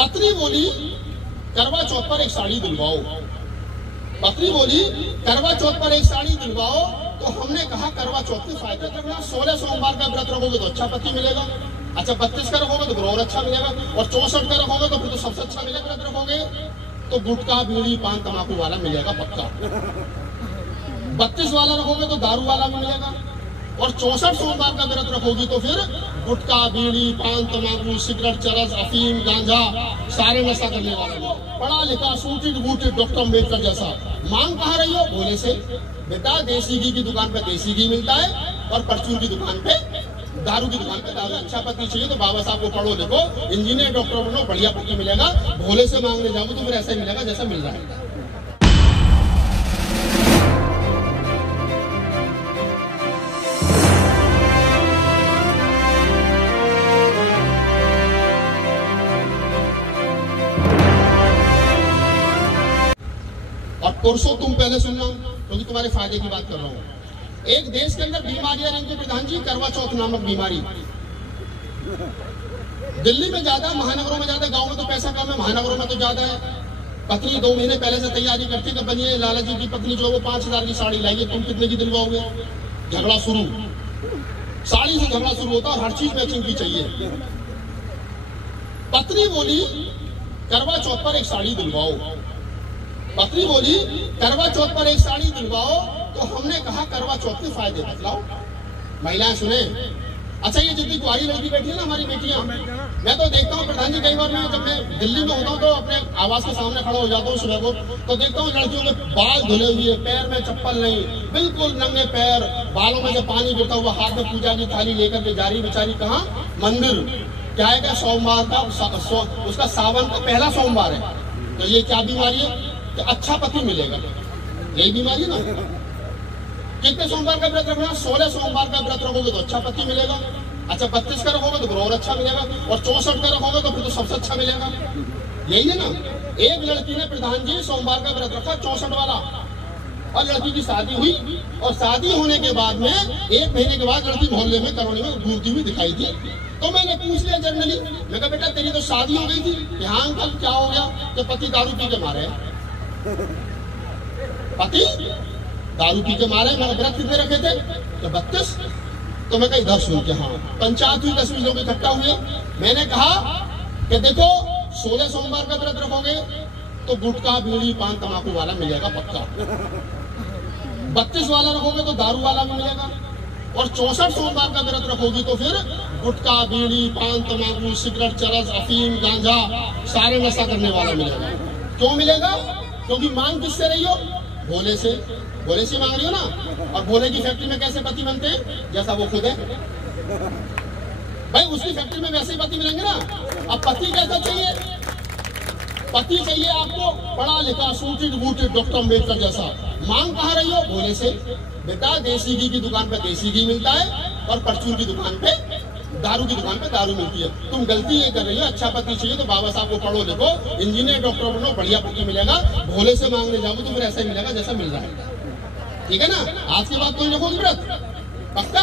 पत्नी बोली करवा चौथ पर एक साड़ी दिलवाओ। पत्नी बोली करवा चौथ पर एक साड़ी दिलवाओ। तो हमने कहा करवा चौथ के फायदे करना, 16 सोमवार का व्रत रखोगे तो अच्छा पति मिलेगा, अच्छा 32 का रखोगे तो फिर और अच्छा मिलेगा, और 64 का रखोगे तो फिर तो सबसे अच्छा मिलेगा। व्रत रखोगे तो गुटखा बीड़ी पान तंबाकू वाला मिलेगा पक्का, 32 वाला रखोगे तो दारू वाला भी मिलेगा, और 64 सोमवार का व्रत रखोगी तो फिर गुटखा बीड़ी पान तंबाकू सिगरेट चरस अफीम गांजा सारे नशा करने वाला, पढ़ा लिखा सूटिड बूटिड डॉक्टर अम्बेडकर जैसा। मांग कहाँ रही हो? भोले से। बेटा देसी घी की दुकान पे देसी घी मिलता है, और परचून की दुकान पे दारू की दुकान पे दारू। अच्छा पति चाहिए तो बाबा साहब को पढ़ो लिखो, इंजीनियर डॉक्टर बनो, बढ़िया पति मिलेगा। भोले से मांगने जाओगे तो फिर ऐसा ही मिलेगा जैसा मिल रहा है। और पुरुषों तुम पहले सुन लो, क्योंकि तुम्हारे फायदे की बात कर रहा हूँ। एक देश के अंदर बीमारियां रहेंगी प्रधान जी, करवा चौथ नामक बीमारी। दिल्ली में ज्यादा, महानगरों में ज्यादा, गांव में तो पैसा कम है, महानगरों में तो ज्यादा है। पत्नी 2 महीने पहले से तैयारी करती कि बनिए लाला जी की पत्नी जो है वो 5000 की साड़ी लाइए, तुम कितने की दिलवाओगे? झगड़ा शुरू, साड़ी से झगड़ा शुरू होता है, हर चीज मैचिंग की चाहिए। पत्नी बोली करवा चौथ पर एक साड़ी दिलवाओ। पत्नी बोली करवा चौथ पर एक साड़ी दिलवाओ। तो हमने कहा करवा चौथ के फायदे बतलाओ। महिलाएं सुने। अच्छा ये जितनी कुआरी लड़की बैठी है ना, हमारी बेटियां, मैं तो देखता हूँ प्रधान जी, कई बार मैं जब मैं दिल्ली में होता हूँ तो अपने आवास के सामने खड़ा हो जाता हूँ सुबह को, तो देखता हूँ लड़कियों के बाल धुले हुए, पैर में चप्पल नहीं, बिल्कुल नंगे पैर, बालों में से पानी गिरता हुआ, हाथ में पूजा की थाली लेकर के जा रही बेचारी कहाँ? मंदिर। क्या है क्या? सोमवार का उसका सावन का पहला सोमवार है। तो ये क्या बीमारी है? तो अच्छा पति मिलेगा, यही बीमारी है ना। कितने सोमवार का व्रत रखना? 16 सोमवार का व्रत रखोगे तो अच्छा पति मिलेगा, अच्छा 32 का रखोगे तो फिर और अच्छा मिलेगा, और 64 का रखोगे तो फिर तो सबसे अच्छा मिलेगा। यही है ना। एक लड़की ने प्रधान जी सोमवार का व्रत रखा 64 वाला, और लड़की की शादी हुई, और शादी होने के बाद में 1 महीने के बाद लड़की मोहल्ले में कॉलोनी में घूमती हुई दिखाई दी। तो मैंने पूछ लिया जनरली, मैं कहा बेटा तेरी तो शादी हो गई थी। हाँ अंकल क्या हो गया? कि पति दारू पी के मारे। पति दारू पी के मारे। मैंने व्रत कितने रखे थे? तो 32। तो मैं कहीं इधर सुन के, हाँ पंचायत हुई, 10-20 लोग इकट्ठा हुए। मैंने कहा कि देखो 16 सोमवार का व्रत रखोगे तो गुटखा बीड़ी पान तंबाकू वाला मिलेगा पक्का, 32 वाला रखोगे तो दारू वाला भी मिलेगा, और 64 सोमवार का व्रत रखोगी तो फिर गुटखा बीड़ी पान तंबाकू सिगरेट चरस अफीम गांजा सारे नशा करने वाला मिलेगा। क्यों मिलेगा? क्योंकि मांग किससे रही हो? भोले से। भोले से मांग रही हो ना। और भोले की फैक्ट्री में कैसे पति बनते हैं? जैसा वो खुद है भाई, उसकी फैक्ट्री में वैसे ही पति मिलेंगे ना। अब पति कैसा चाहिए? पति चाहिए आपको पढ़ा लिखा सूटिड बूटिड डॉक्टर अम्बेडकर जैसा। मांग कहाँ रही हो? भोले से। बेटा देसी घी की दुकान पे देसी घी मिलता है, और परचून की दुकान पे दारू की दुकान पे दारू मिलती है। तुम गलती ये कर रही हो। अच्छा पति चाहिए तो बाबा साहब को पढ़ो लिखो, इंजीनियर डॉक्टर बनो, बढ़िया पति मिलेगा। भोले से मांगने जाओगे तो फिर ऐसा ही मिलेगा जैसा मिल रहा है। ठीक है ना। आज के बाद कोई रखोगे व्रत पक्का।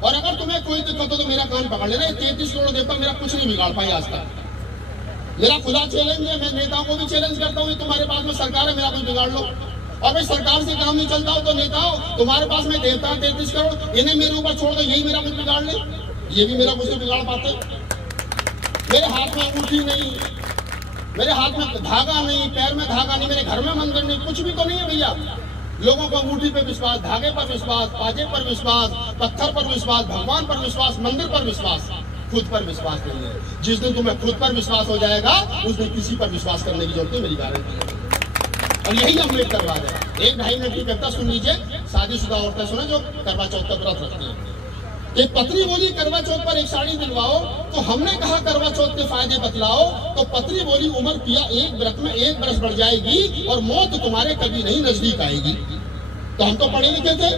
और अगर तुम्हें कोई दिक्कत हो तो मेरा कान पकड़ लेना। 33 करोड़ देवता मेरा कुछ नहीं बिगाड़ पाई आज तक। मेरा खुला चैलेंज है, मैं नेताओं को भी चैलेंज करता हूँ, तुम्हारे पास में सरकार है, मेरा कुछ बिगाड़ लो। और भाई सरकार से काम नहीं चलता हो तो नेताओं तुम्हारे पास में देवता 33 करोड़, इन्हें मेरे ऊपर छोड़ दो, यही मेरा कुछ बिगाड़ ले। ये भी मेरा कुछ नहीं बिगाड़ पाते। मेरे हाथ में अंगूठी नहीं, मेरे हाथ में धागा नहीं, पैर में धागा नहीं, मेरे घर में मंदिर नहीं, कुछ भी तो नहीं है भैया। लोगों को अंगूठी पे विश्वास, धागे पर विश्वास, पाजे पर विश्वास, पत्थर पर विश्वास, भगवान पर विश्वास, मंदिर पर विश्वास, खुद पर विश्वास नहीं है। जिस दिन तुम्हें खुद पर विश्वास हो जाएगा उस दिन किसी पर विश्वास करने की जरूरत नहीं, मेरी गारंटी है। और यही अम्बेडकर बात है। 1-2.5 मिनट की कविता सुन लीजिए, शादीशुदा औरतें सुने जो करवा चौथ का व्रत रखती हैं। कि पत्नी बोली करवा चौथ पर एक साड़ी दिलवाओ। तो हमने कहा करवा चौथ के फायदे बतलाओ। तो पत्नी बोली उम्र पिया एक व्रत में 1 बरस बढ़ जाएगी, और मौत तुम्हारे कभी नहीं नजदीक आएगी। तो हम तो पढ़े लिखे थे।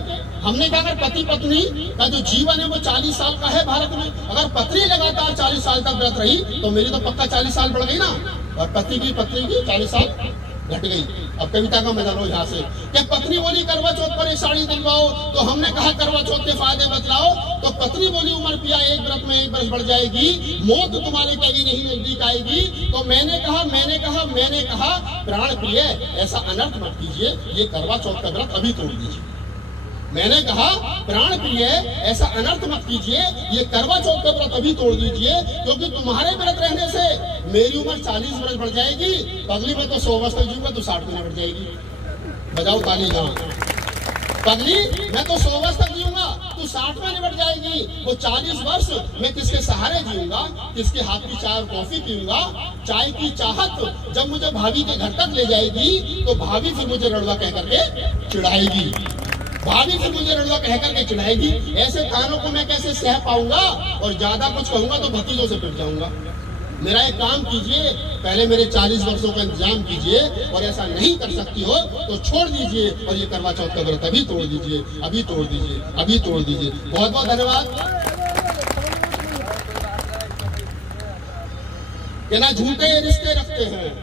हमने कहा अगर पति पत्नी का जो जीवन है वो 40 साल का है भारत में, अगर पत्नी लगातार 40 साल तक व्रत रही तो मेरी तो पक्का 40 साल बढ़ गई ना, और पति की 40 साल घट गई। अब कविता का मजा लो यहाँ से। कि पत्नी बोली करवा चौथ पर एक साड़ी दिलवाओ, तो हमने कहा करवा चौथ के फायदे बतलाओ। तो पत्नी बोली उम्र पिया एक व्रत में 1 वर्ष बढ़ जाएगी, मौत तुम्हारे कभी नहीं नजदीक आएगी। तो मैंने कहा प्राण प्रिय ऐसा अनर्थ मत कीजिए, ये करवा चौथ का व्रत अभी तोड़ दीजिए। मैंने कहा प्राण प्रिय ऐसा अनर्थ मत कीजिए, ये करवा चौथ का व्रत अभी तोड़ दीजिए, क्योंकि तुम्हारे व्रत रहने से मेरी उम्र 40 वर्ष बढ़ जाएगी। पगली में तो 100 वर्ष तक जीऊंगा, तो 60 महीने बढ़ जाएगी। बजाओ ताली जहां। पगली मैं तो 100 वर्ष तक जीऊंगा, तू 60 महीने बढ़ जाएगी। वो 40 वर्ष मैं किसके सहारे जीऊंगा, किसके हाथ की चाय और कॉफी पीऊंगा। चाय की चाहत जब मुझे भाभी के घर तक ले जाएगी, तो भाभी फिर मुझे रड़वा कह करके चिढ़ाएगी। भाभी फिर मुझे रड़वा कह करके चिढ़ाएगी। ऐसे कानों को मैं कैसे सह पाऊंगा, और ज्यादा कुछ कहूंगा तो भतीजों से पिट जाऊंगा। मेरा एक काम कीजिए, पहले मेरे 40 वर्षों का इंतजाम कीजिए, और ऐसा नहीं कर सकती हो तो छोड़ दीजिए, और ये करवा चौथ का व्रत अभी तोड़ दीजिए, अभी तोड़ दीजिए, अभी तोड़ दीजिए। बहुत बहुत धन्यवाद। कि ना झूठे रिश्ते रखते हैं,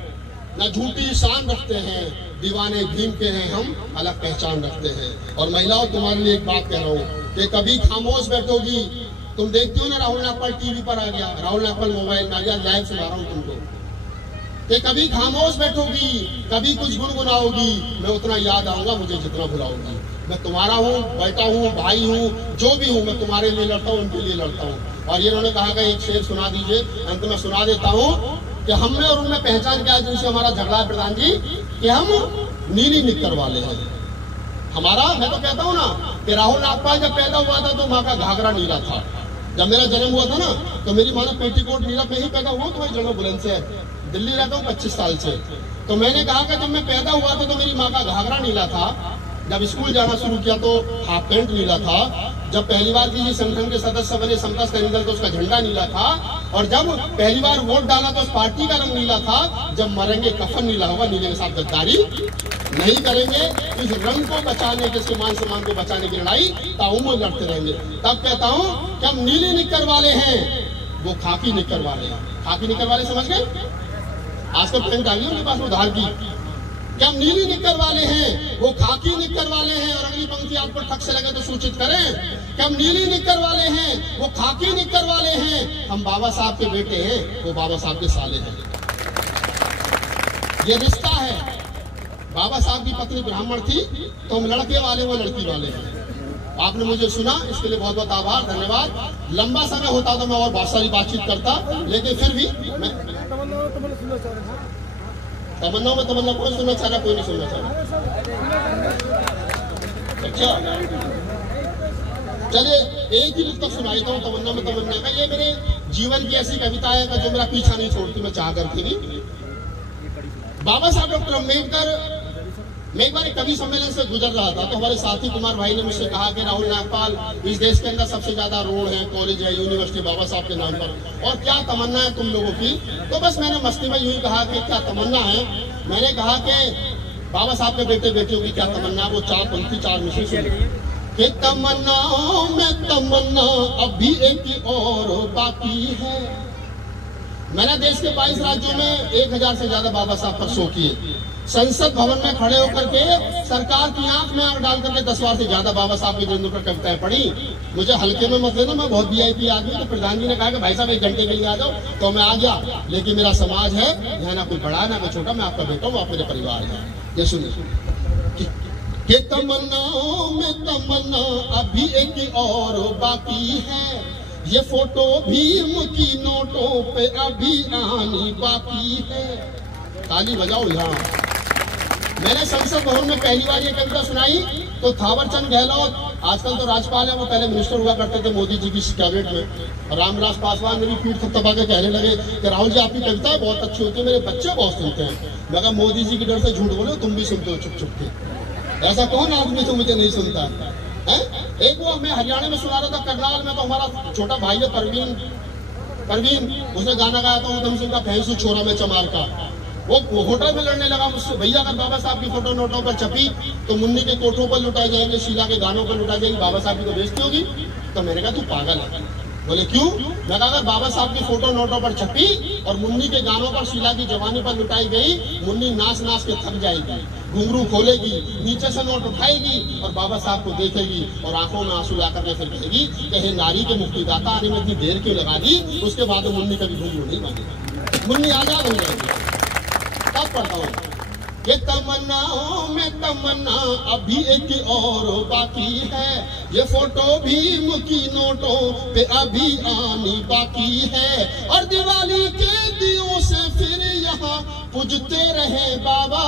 ना झूठी शान रखते हैं, दीवाने भीम के हैं हम, अलग पहचान रखते हैं। और महिलाओं, तुम्हारे लिए एक बात कह रहा हूँ कि कभी खामोश बैठोगी। तुम देखती हो ना, राहुल नागपाल टीवी पर आ गया, राहुल नागपाल मोबाइल में आ गया, लाइव सुना रहा हूँ तुमको। कि कभी खामोश बैठोगी, कभी कुछ गुनगुनाओगी, मैं उतना याद आऊंगा मुझे जितना बुलाओगी। मैं तुम्हारा हूँ, बेटा हूँ, भाई हूँ, जो भी हूँ, मैं तुम्हारे लिए लड़ता हूँ, उनके लिए लड़ता हूँ। और ये उन्होंने कहा कि एक शेर सुना दीजिए, अंत में सुना देता हूँ कि हम में और उनमें पहचान क्या है जिनसे हमारा झगड़ा है प्रधान जी, कि हम नीली निक्कर वाले हैं। हमारा, मैं तो कहता हूँ ना कि राहुल नागपाल जब पैदा हुआ था तो माँ का घाघरा नीला था। जब मेरा जन्म हुआ था ना, तो मेरी माँ ने पेटीकोट नीला पे ही पैदा हुआ, तो वही जगह बुलंद से दिल्ली रहता हूँ 25 साल से। तो मैंने कहा कि जब मैं पैदा हुआ था तो मेरी माँ का घाघरा नीला था, जब स्कूल जाना शुरू किया तो हाफ पैंट नीला था, जब पहली बार किसी संगठन के सदस्य बने समता सैनिक दल तो उसका झंडा नीला था, और जब पहली बार वोट डाला तो उस पार्टी का रंग नीला था। जब मरेंगे कफन नीला होगा, नीले के साथ गद्दारी नहीं करेंगे। इस रंग को बचाने के, मान सम्मान को बचाने की लड़ाई ताउम्र लड़ते रहेंगे। तब कहता हूँ कि हम नीली निक्कर वाले हैं, वो खाकी निक्कर वाले हैं। खाकी निक्कर वाले समझ गए? आजकल पैंट आ गई उनके पास उधार की। कि हम नीली निक्कर वाले हैं, वो खाकी निक्कर वाले हैं। और अगली पंक्ति आपको ठग से लगे तो सूचित करें कि हम नीली निक्कर वाले हैं, वो खाकी निक्कर वाले हैं। हम बाबा साहब के बेटे हैं, वो बाबा साहब के साले हैं। ये रिश्ता है। बाबा साहब की पत्नी ब्राह्मण थी, तो हम लड़के वाले, वो लड़की वाले हैं। आपने मुझे सुना, इसके लिए बहुत बहुत आभार, धन्यवाद। लंबा समय होता तो मैं और बहुत सारी बातचीत करता, लेकिन फिर भी मैं तमन्ना में तमन्ना कौन सुनना चाह रहा, कोई नहीं सुनना चाह रहा। अच्छा चलिए, एक ही पुस्तक सुनाता हूँ तमन्ना में तमन्ना का। ये मेरे जीवन की ऐसी कविता है जो मेरा पीछा नहीं छोड़ती, मैं चाह करके भी। बाबा साहब डॉक्टर अम्बेडकर, मैं एक बार एक कवि सम्मेलन से गुजर रहा था, तो हमारे साथी कुमार भाई ने मुझसे कहा कि राहुल नागपाल, इस देश के अंदर सबसे ज्यादा रोड है, कॉलेज है, यूनिवर्सिटी बाबा साहब के नाम पर, और क्या तमन्ना है तुम लोगों की। तो बस मैंने मस्ती में यूं ही कहा कि क्या तमन्ना है। मैंने कहा कि बाबा साहब के बेटे बेटियों की क्या तमन्ना। वो 4 पंक्ति 4 मिशन कि तमन्नाओं में तमन्ना अभी एक और बाकी है। मैंने देश के 22 राज्यों में 1000 से ज्यादा बाबा साहब पर शो किए। संसद भवन में खड़े होकर के सरकार की आंख में आंख डाल करके 10 बार से ज्यादा बाबा साहब के जन्म पर कविताएं पढ़ी। मुझे हल्के में मत लेना, मैं बहुत वीआईपी आदमी। तो प्रधान जी ने कहा कि भाई साहब 1 घंटे के लिए आ जाओ, तो मैं आ गया। लेकिन मेरा समाज है, यहाँ ना कोई बड़ा ना मैं छोटा, मैं आपका बेटा हूँ, आप मेरे परिवार है। ये सुनिए कि तमन्नाओं में तमन्ना अभी एक और बाकी है, ये फोटो भीम की नोटों पे अभी आनी बाकी है। ताली बजाओ यहाँ। मैंने संसद भवन में पहली बार ये कविता सुनाई तो थावरचंद गहलोत, आजकल तो राज्यपाल है, वो पहले मिनिस्टर हुआ करते थे मोदी जी की कैबिनेट में, रामविलास पासवान ने भी पीठ थपथपा के कहने लगे कि राहुल जी आपकी कविताएं बहुत अच्छी होती है, मेरे बच्चे बहुत सुनते हैं। मैं कहा मोदी जी के डर से झूठ बोलो, तुम भी सुनते हो चुप चुप के। ऐसा कौन आदमी तो मुझे नहीं सुनता है? एक वो मैं हरियाणा में सुना रहा था, करनाल में, तो हमारा छोटा भाई है परवीन, उसने गाना गाया था उधम सिंह का भैंसू छोरा में चमार का। वो होटल में लड़ने लगा मुझसे, भैया अगर बाबा साहब की फोटो नोटों पर छपी तो मुन्नी के कोठों पर लुटाए जाएंगे, शीला के गानों पर लुटाई जाएगी, बाबा साहब की तो बेइज्जती होगी। तो मैंने कहा तू पागल है। बोले क्यों? मैं कहा अगर बाबा साहब की फोटो नोटों पर छपी और मुन्नी के गानों पर शीला की जवानी पर लुटाई गई मुन्नी नाच नाच के थक जाएगी, घुंघरू खोलेगी, नीचे से नोट उठाएगी और बाबा साहब को देखेगी और आंखों में आंसू ला करके फिर कहेगी कि हे नारी के मुक्तिदाता आने में इतनी देर क्यों लगा दी। उसके बाद मुन्नी कभी घुंघरू नहीं बांधेगी, मुन्नी आजाद हो जाएगी। तब पढ़ता हूँ ये तमन्नाओं में तमन्ना अभी एक और बाकी है, ये फोटो भीम की नोटों पे अभी आनी बाकी है, और दिवाली के दियों से फिर यहाँ पूजते रहे बाबा,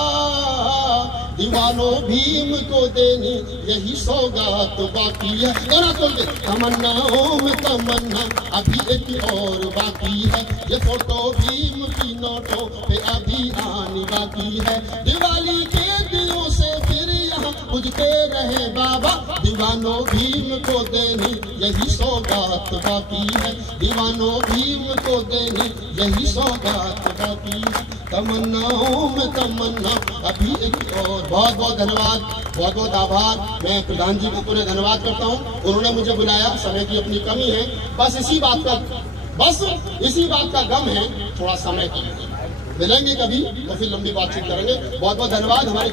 दीवानों भीम को देनी यही सौगात बाकी है। दोनों बोल दे तमन्नाओं में तमन्ना अभी एक और बाकी है, ये फोटो भीम की नोटों पे अभी आनी बाकी है, दिवाली के दियों से फिर यहाँ पूजते रहे बाबा, दीवानों भीम को देनी यही सौगात बाकी है, दीवानों भीम को देनी यही सौगात बाकी है, तमन्नाओं में तमन्ना अभी एक और। बहुत बहुत धन्यवाद, बहुत बहुत आभार। मैं प्रधान जी को पूरे धन्यवाद करता हूँ, उन्होंने मुझे बुलाया, समय की अपनी कमी है, बस इसी बात का गम है, थोड़ा समय की। मिलेंगे कभी तो फिर लंबी बातचीत करेंगे। बहुत बहुत धन्यवाद। हमारे